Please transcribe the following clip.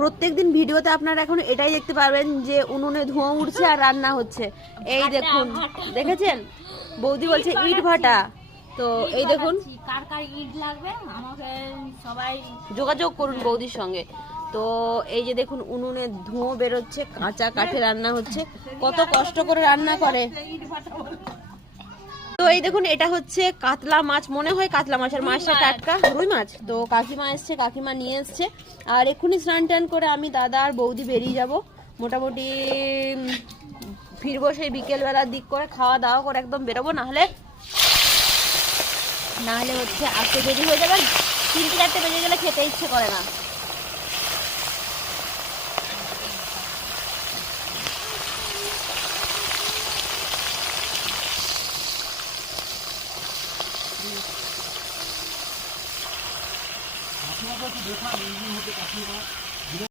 প্রত্যেকদিন ভিডিওতে আপনারা এখন এটাই দেখতে পারবেন যে উনুনে ধোঁয়া উঠছে আর রান্না হচ্ছে। এই দেখুন, দেখেছেন? বৌদি বলছে ইট ভাটা। তো এই দেখুন, কার কার ইট লাগবে আমাকে সবাই যোগাযোগ করুন বৌদির সঙ্গে। তো এই যে দেখুন উনুনে ধোঁয়া বেরোচ্ছে, কাঁচা কাঠে রান্না হচ্ছে, কত কষ্ট করে রান্না করে। তো এই দেখুন এটা হচ্ছে কাতলা মাছ, মনে হয় কাতলা মাছ, আর মাছটা টাটকা রুই মাছ। তো কাকিমা এসছে, কাকিমা নিয়ে এসছে। আর এক্ষুনি স্নান টান করে আমি দাদা আর বৌদি বেরিয়ে যাব। মোটামুটি ফিরবো সেই বিকেলবেলার দিক করে, খাওয়া দাওয়া করে একদম বেরোবো, নাহলে হচ্ছে আসতে দেরি হয়ে যাবে। 3-4 বেজে গেলে খেতে ইচ্ছে করে না।